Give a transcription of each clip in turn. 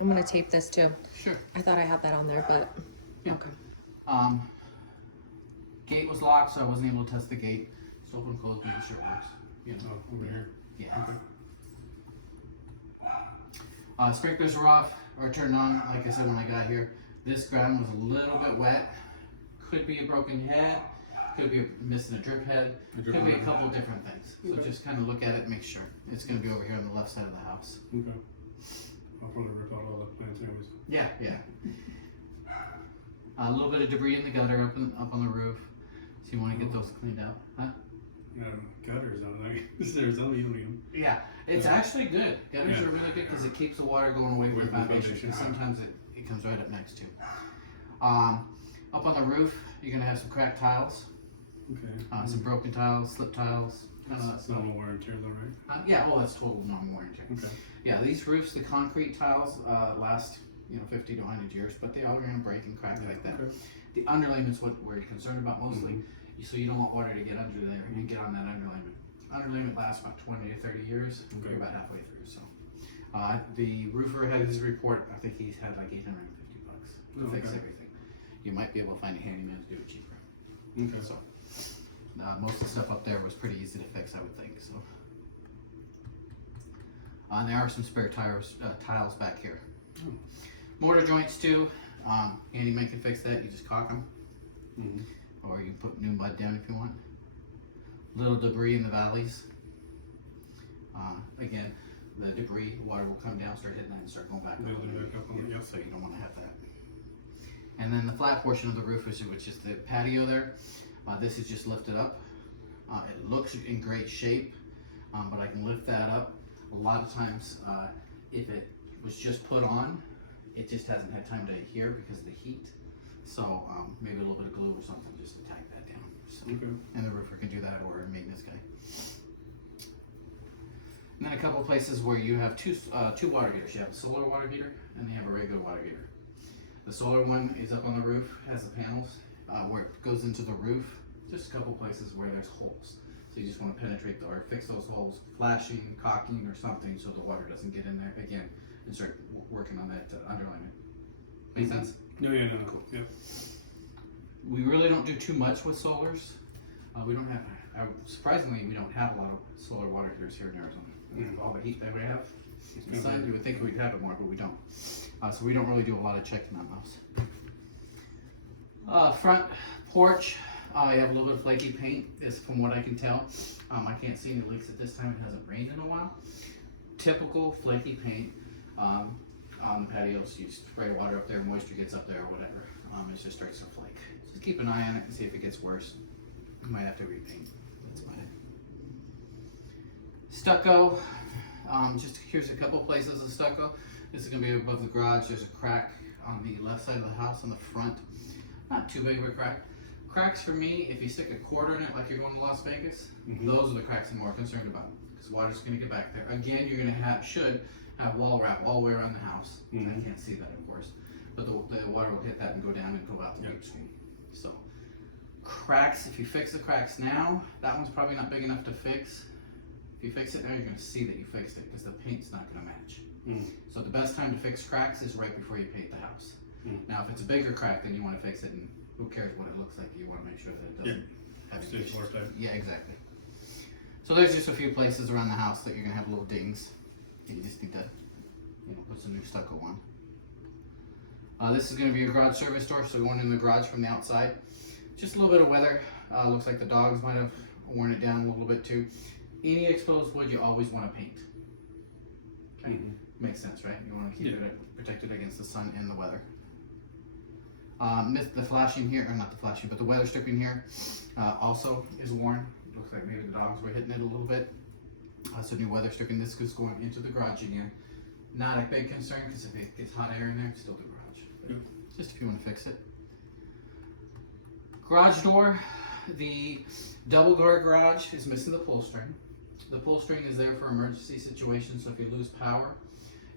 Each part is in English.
I'm gonna tape this too. Sure. I thought I had that on there, but Yeah. okay. Gate was locked, so I wasn't able to test the gate. So open, close, make sure it works. Yeah. Oh, over here. Yeah. Okay. Sprinklers were off or turned on. Like I said when I got here, this ground was a little bit wet. Could be a broken head. Could be missing a drip head. Could be a couple different things. So Okay. just kind of look at it and make sure. It's going to be over here on the left side of the house. Okay. I'll probably rip out all the plants anyways. Yeah, yeah. A little bit of debris in the gutter up on the roof. So you want to get those cleaned out, huh? Yeah, gutters on there. There's only them. Yeah, it's Yeah. actually good. Gutters Yeah. are really good because it keeps the water going away from the Away from the foundation. foundation. Because sometimes it comes right up next to. Up on the roof, you're gonna have some cracked tiles, Okay. some broken tiles, slip tiles, kind of that That's stuff. normal wear and tear though, right? Yeah, oh, that's total normal wear and tear. Okay. Yeah, these roofs, the concrete tiles, last 50 to 100 years, but they are gonna break and crack like that. Okay. The underlayment's what we're concerned about mostly. Mm-hmm. So you don't want water to get under there and get on that underlayment. Underlayment lasts about 20 to 30 years. Okay. You're about halfway through. So the roofer had his report. I think he's had like $850 to Oh, fix okay. everything. You might be able to find a handyman to do it cheaper. Okay. So most of the stuff up there was pretty easy to fix, I would think. So and there are some spare tiles back here. Oh. Mortar joints too. Handyman can fix that. You just caulk them. Mm-hmm. Or you can put new mud down if you want. Little debris in the valleys. Again, the debris, water will come down, start hitting that, and start going back up. Building back up on it, yep. So you don't want to have that. And then the flat portion of the roof, which is the patio there, this is just lifted up. It looks in great shape, but I can lift that up. A lot of times, if it was just put on, it just hasn't had time to adhere because of the heat. So maybe a little bit of glue or something just to tag that down. So, Okay. and the roofer can do that, or a maintenance guy. And then a couple of places where you have two water heaters. You have a solar water heater and you have a regular water heater. The solar one is up on the roof, has the panels where it goes into the roof. Just a couple places where there's holes. So you just want to penetrate or fix those holes, flashing, caulking, or something so the water doesn't get in there again and start working on that underlayment. Make sense? No, yeah, no, no. Cool. Yeah. We really don't do too much with solars. We don't have, surprisingly, we don't have a lot of solar water heaters here in Arizona. With all the heat that we have in the sun, you would think we'd have it more, but we don't. So we don't really do a lot of checking on those. Front porch, you have a little bit of flaky paint, is from what I can tell. I can't see any leaks at this time. It hasn't rained in a while. Typical flaky paint. On the patios, you spray water up there, moisture gets up there or whatever. It just starts to flake. Just keep an eye on it and see if it gets worse. You might have to repaint. That's about it. Stucco. Just here's a couple places of stucco. This is gonna be above the garage. There's a crack on the left side of the house on the front. Not too big of a crack. Cracks for me, if you stick a quarter in it like you're going to Las Vegas, those are the cracks I'm more concerned about because water's gonna get back there. Again, you're gonna should have wall wrap all the way around the house. I can't see that, of course, but the water will hit that and go down and go out the deep screen. So cracks, if you fix the cracks now, that one's probably not big enough to fix. If you fix it now, you're gonna see that you fixed it because the paint's not gonna match. So the best time to fix cracks is right before you paint the house. Now, if it's a bigger crack, then you wanna fix it, and who cares what it looks like? You wanna make sure that it doesn't have any Stays issues. more tight. Yeah, exactly. So there's just a few places around the house that you're gonna have little dings. You just need to, put some new stucco on. This is gonna be your garage service door, so going in the garage from the outside. Just a little bit of weather. Looks like the dogs might have worn it down a little bit too. Any exposed wood you always wanna paint. Okay? Makes sense, right? You wanna keep it protected against the sun and the weather. The flashing here, or not the flashing, but the weather stripping here also is worn. Looks like maybe the dogs were hitting it a little bit. So new weather stripping. This is going into the garage again. Not a big concern because if it gets hot air in there, it's still the garage. Just if you want to fix it. Garage door. The double door garage is missing the pull string. The pull string is there for emergency situations. So if you lose power,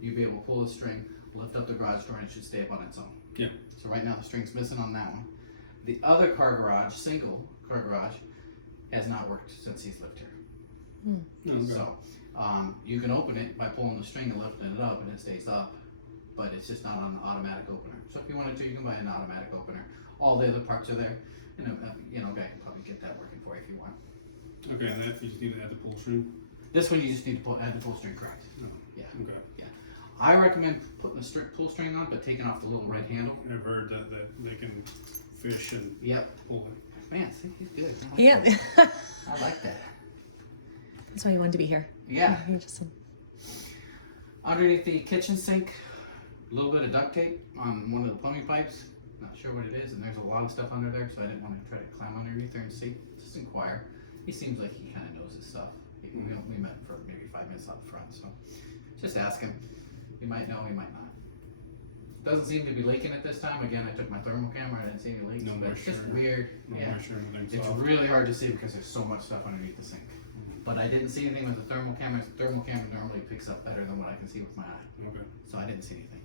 you'll be able to pull the string, lift up the garage door, and it should stay up on its own. Yeah. So right now the string's missing on that one. The other car garage, single car garage, has not worked since he's lived here. Okay. So you can open it by pulling the string and lifting it up, and it stays up. but it's just not on the automatic opener. So if you wanted to, you can buy an automatic opener. All the other parts are there. And guy can probably get that working for you if you want. Okay, and that you just need to add the pull string. This one you just need to add the pull string, correct? Oh, Yeah. okay. I recommend putting a strict pull string on, but taking off the little red handle. I've heard that they can fish and Yep. pull it. Man, see, he's good. I like Yeah. that. I like that. That's why you wanted to be here. Yeah. You just Underneath the kitchen sink, a little bit of duct tape on one of the plumbing pipes. Not sure what it is, and there's a lot of stuff under there, so I didn't want to try to climb underneath there and see. Just inquire. He seems like he kind of knows his stuff. We met for maybe 5 minutes up front, so just ask him. He might know, he might not. Doesn't seem to be leaking at this time. Again, I took my thermal camera, I didn't see any leaks, No but it's just moisture. weird. No Yeah. moisture and everything's It's soft. really hard to see because there's so much stuff underneath the sink. But I didn't see anything with the thermal camera. The thermal camera normally picks up better than what I can see with my eye. Okay. So I didn't see anything.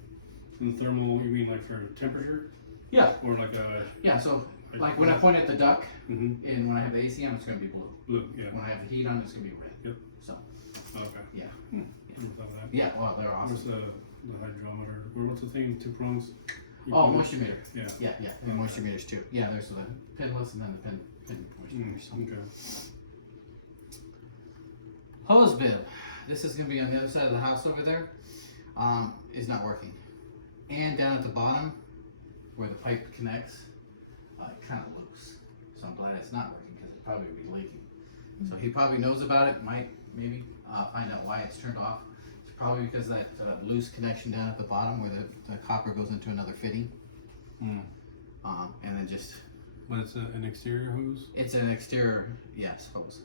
And the thermal, you mean like for temperature? Yeah. Or like a Yeah, so like when I point at the duck mm-hmm. and when I have the AC on, it's going to be blue. blue? Yeah. When I have the heat on, it's going to be red. Yep. So, Okay. yeah. Never thought of that. Yeah, well, they're What's awesome. the hydrometer? Or what's the thing? 2 prongs? You Oh, put it- moisture meter. Yeah. Yeah, and moisture meters too. Yeah, there's the pinless and then the pin moisture meter. So. Okay. Hose bib. This is going to be on the other side of the house over there. Is not working. And down at the bottom, where the pipe connects, kind of loose. So I'm glad it's not working because it probably would be leaking. So he probably knows about it. Might maybe find out why it's turned off. It's probably because that loose connection down at the bottom where the copper goes into another fitting. Mm. And then just But it's an exterior hose, it's an exterior, yes, hose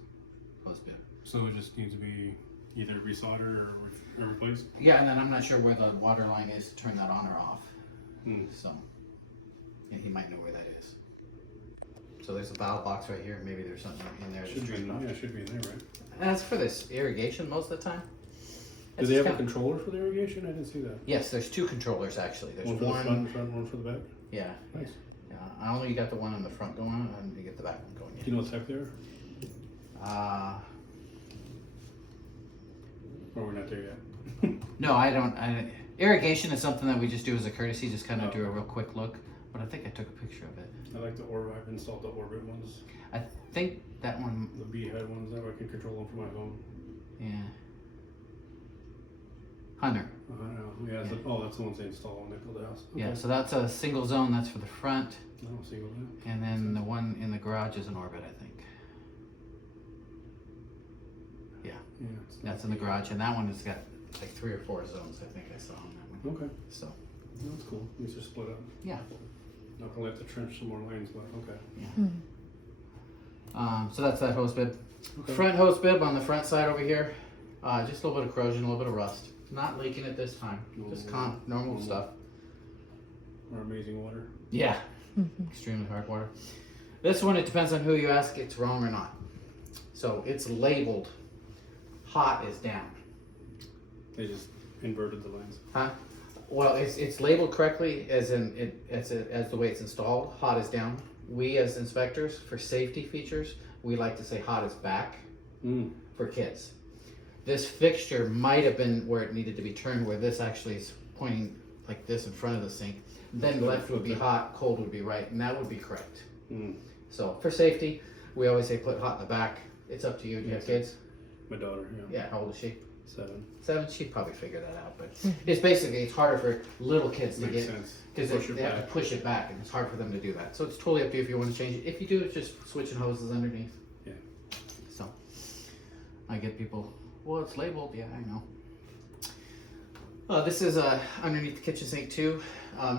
bib. so it just needs to be either resoldered or replaced. Yeah, and then I'm not sure where the water line is to turn that on or off. Hmm. So, and he might know where that is. So there's a valve box right here. Maybe there's something in there. Should That's be turned off. yeah, should be in there, right? That's for this irrigation most of the time. Do It's they have a kind of- controller for the irrigation? I didn't see that. Yes, there's 2 controllers actually. There's One for one. the front, one for the back. Yeah. Nice. Yeah. I only got the one in the front going on. I didn't get the back one going Do yet. you know what type they are? Or we're not there yet. No, I don't. Irrigation is something that we just do as a courtesy, just kind of Oh. do a real quick look. But I think I took a picture of it. I like the Orbit. I've installed the Orbit ones, I think that one. the beehive ones. That way I can control them from my home. Yeah. Hunter. Yeah. That's the ones they install when they build a house. Yeah. So that's a single zone. That's for the front. I don't see that. And then the one in the garage is an Orbit, I think. Yeah. It's That's in the garage, and that one has got like 3 or 4 zones. I think I saw on that one. Okay. So That's cool. These are split up. yeah, I'll probably have to trench some more lanes, but okay. so that's that hose bib. Okay. Front hose bib on the front side over here. Just a little bit of corrosion, a little bit of rust. Not leaking at this time. Just normal stuff. Or amazing water. Yeah, extremely hard water. This one, it depends on who you ask. It's wrong or not. So it's labeled hot is down. They just inverted the lines. Huh? Well, it's labeled correctly as in as the way it's installed. Hot is down. We as inspectors, for safety features, we like to say hot is back for kids. This fixture might have been where it needed to be turned, where this actually is pointing like this in front of the sink. Then left would be hot, cold would be right, and that would be correct. So for safety, we always say put hot in the back. It's up to you. Do you have kids? My daughter, yeah. Yeah. How old is she? 7. 7. She'd probably figure that out, but it's basically it's harder for little kids to Makes get sense. because Push they it have back. to push it back, and it's hard for them to do that. So it's totally up to you if you want to change it. If you do, it's just switching hoses underneath. Yeah. So I get people. Well, it's labeled. Yeah, I know. This is underneath the kitchen sink too.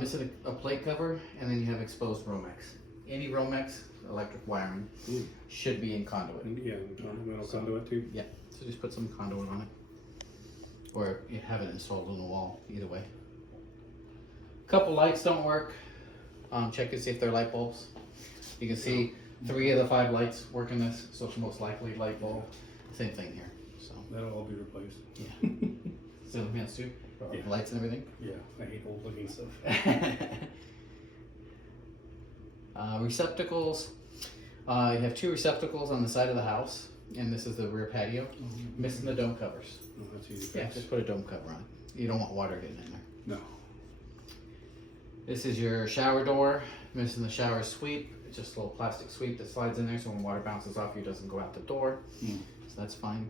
Missing a plate cover, and then you have exposed Romex. Any Romex electric wiring should be in conduit. Yeah, metal conduit too. Yeah, so just put some conduit on it. Or you have it installed on the wall, either way. Couple lights don't work. Check to see if they're light bulbs. You can see 3 of the 5 lights work in this, so it's most likely light bulb. Same thing here, so. That'll all be replaced. Yeah. Ceiling fans too? Yeah. Lights and everything? Yeah, I hate old looking stuff. Receptacles. You have 2 receptacles on the side of the house, and this is the rear patio. Missing the dome covers. Oh, that's easy. Yeah, just put a dome cover on it. You don't want water getting in there. No. This is your shower door, missing the shower sweep. It's just a little plastic sweep that slides in there so when water bounces off you, it doesn't go out the door. So that's fine.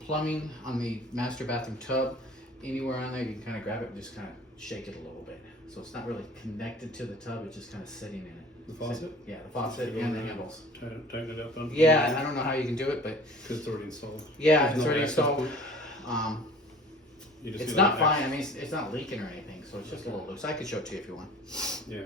Plumbing on the master bathroom tub. Anywhere on there, you can kind of grab it and just kind of shake it a little bit. So it's not really connected to the tub, it's just kind of sitting in it. The faucet? Yeah, the faucet and the handles. Tighten it up. Yeah, I don't know how you can do it, but Because it's already installed. yeah, There's it's no already access installed. point. You just It's do not that fine. I mean, it's not leaking or anything, so it's just a little loose. I could show it to you if you want. Yeah.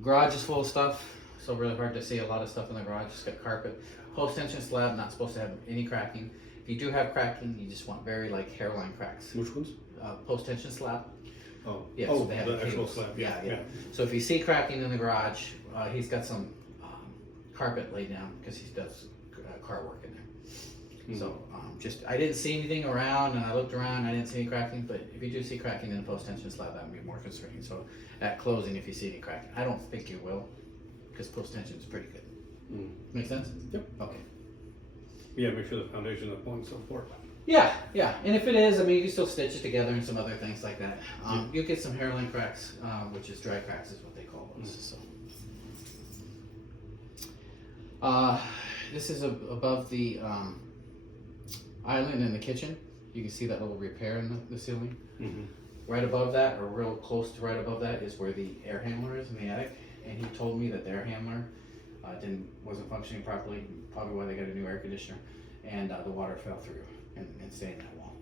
Garage is full of stuff, so really hard to see a lot of stuff in the garage. It's got carpet. Post tension slab, not supposed to have any cracking. If you do have cracking, you just want very like hairline cracks. Which ones? Post tension slab. Oh. Yeah, oh, so they have the actual cables. slab. Yeah, yeah. So if you see cracking in the garage, he's got some carpet laid down because he does car work in there. So just, I didn't see anything around and I looked around, I didn't see any cracking, but if you do see cracking in the post tension slab, that would be more concerning. So at closing, if you see any cracking, I don't think you will because post tension is pretty good. Make sense? Yep. Okay. Yeah, make sure the foundation of the plumbing's support. Yeah, yeah, and if it is, I mean, you can still stitch it together and some other things like that. You'll get some hairline cracks, which is dry cracks is what they call those, so. This is above the island in the kitchen. You can see that little repair in the ceiling. Right above that, or real close to right above that, is where the air handler is in the attic. And he told me that the air handler wasn't functioning properly, probably why they got a new air conditioner, and the water fell through and stayed in that wall.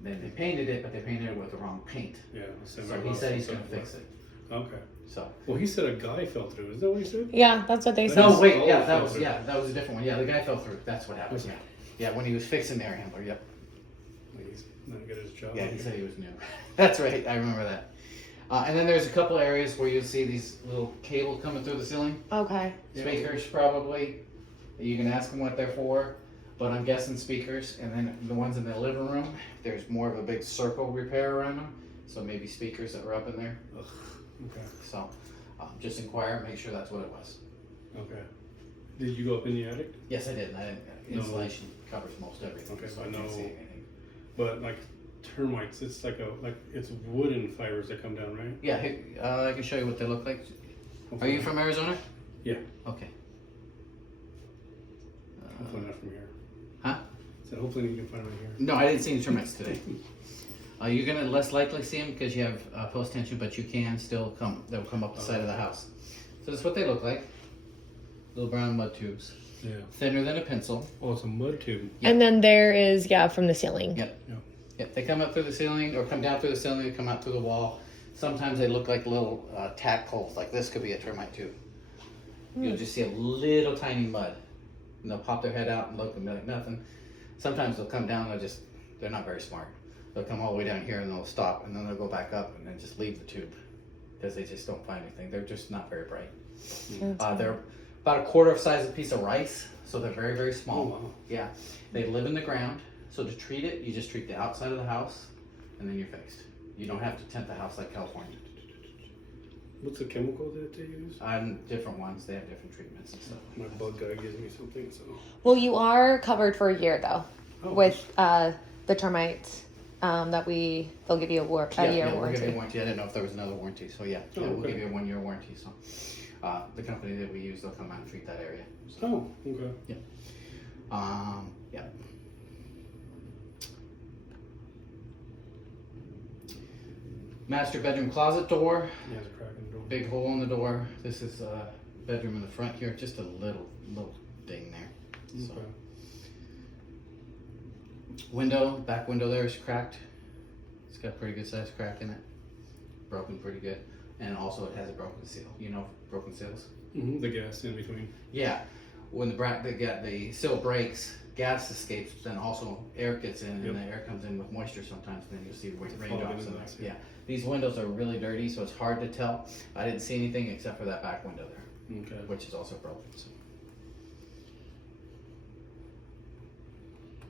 Then they painted it, but they painted it with the wrong paint. Yeah. So he said he's gonna fix it. Okay. So. Well, he said a guy fell through. Is that what he said? Yeah, that's what they said. No, wait, yeah, fell that through. was a different one. Yeah, the guy fell through. That's what happened. Yeah, yeah, when he was fixing the air handler. Yep. He's not good at his job. Yeah, he said he was new. That's right. I remember that. And then there's a couple areas where you'll see these little cables coming through the ceiling. Okay. Speakers, probably. You can ask them what they're for, but I'm guessing speakers. And then the ones in the living room, there's more of a big circle repair around them. So maybe speakers that were up in there. Ugh. Okay. So just inquire, make sure that's what it was. Okay. Did you go up in the attic? Yes, I did. No. Insulation covers most everything. Okay, so I I can't know. see anything. But like termites, it's like it's wooden fibers that come down, right? Yeah, I can show you what they look like. Are you from Arizona? Yeah. Okay. Hopefully not from here. Huh? So hopefully you can find them here. No, I didn't see any termites today. You're gonna less likely see them because you have post tension, but you can still come. They'll come up the side of the house. So that's what they look like. Little brown mud tubes, Yeah. thinner than a pencil. Oh, it's a mud tube. Yeah. And then there is, from the ceiling. Yep. Yeah. Yep. They come up through the ceiling or come down through the ceiling. They come out through the wall. Sometimes they look like little tack holes. Like this could be a termite tube. You'll just see a little tiny mud, and they'll pop their head out and look and be like nothing. Sometimes they'll come down. They're not very smart. They'll come all the way down here and they'll stop and then they'll go back up and then just leave the tube because they just don't find anything. They're just not very bright. They're about a quarter of size of a piece of rice, so they're very, very small. Oh, wow. Yeah, they live in the ground. So to treat it, you just treat the outside of the house and then you're fixed. You don't have to tent the house like California. What's the chemical that they use? Different ones, they have different treatments and stuff. My bug guy gives me something, so. Well, you are covered for a year though, Oh. with the termites. They'll give you a year We'll give you a warranty. warranty. I didn't know if there was another warranty, so yeah, Oh, we'll okay. give you a 1-year warranty. So the company that we use, they'll come out and treat that area. So, Oh, okay. yeah. Master bedroom closet door, He has a crack in the door. big hole in the door. This is a bedroom in the front here, just a little ding there. So. Okay. Window, back window there is cracked. It's got a pretty good sized crack in it. Broken pretty good. And also it has a broken seal. You know broken seals? Mm-hmm. The gas in between. Yeah. When the seal breaks, gas escapes, then also air gets in, Yep. and the air comes in with moisture sometimes, and then you'll see Fog raindrops in in the there. house, Yeah. These windows are really dirty, so it's hard to tell. I didn't see anything except for that back window there, Okay. which is also broken. So.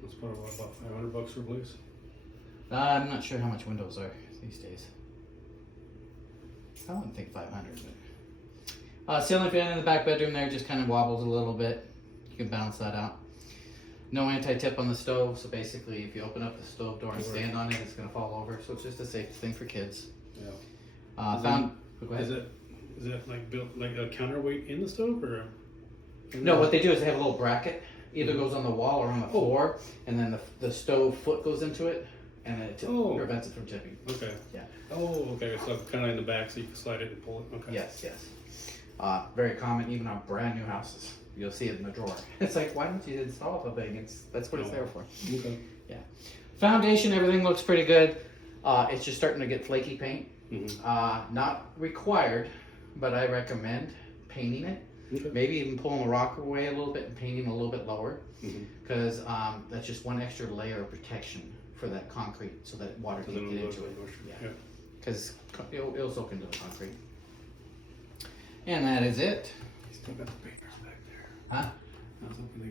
That's probably about $500 for place. I'm not sure how much windows are these days. I wouldn't think 500, but ceiling fan in the back bedroom there just kind of wobbles a little bit. You can balance that out. No anti-tip on the stove, so basically if you open up the stove door and stand on it, it's gonna fall over. So it's just a safe thing for kids. Yeah. Found. Go Is ahead. it like built like a counterweight in the stove or? No, what they do is they have a little bracket. Either goes on the wall or on the floor, and then the stove foot goes into it, and it prevents it from tipping. Okay. Yeah. Oh, okay. So kind of in the back, so you can slide it and pull it. Okay. Yes, yes. Very common, even on brand new houses. You'll see it in the drawer. It's like, why don't you install the thing? That's what it's there for. Okay. Foundation, everything looks pretty good. It's just starting to get flaky paint. Mm-hmm. Not required, but I recommend painting it. Okay. Maybe even pulling the rock away a little bit and painting a little bit lower, Mm-hmm. because that's just one extra layer of protection for that concrete, so that water So can then get it'll into it. look- Yeah, yeah. because it'll soak into the concrete. And that is it. Still got the papers back there. Huh? I was hoping they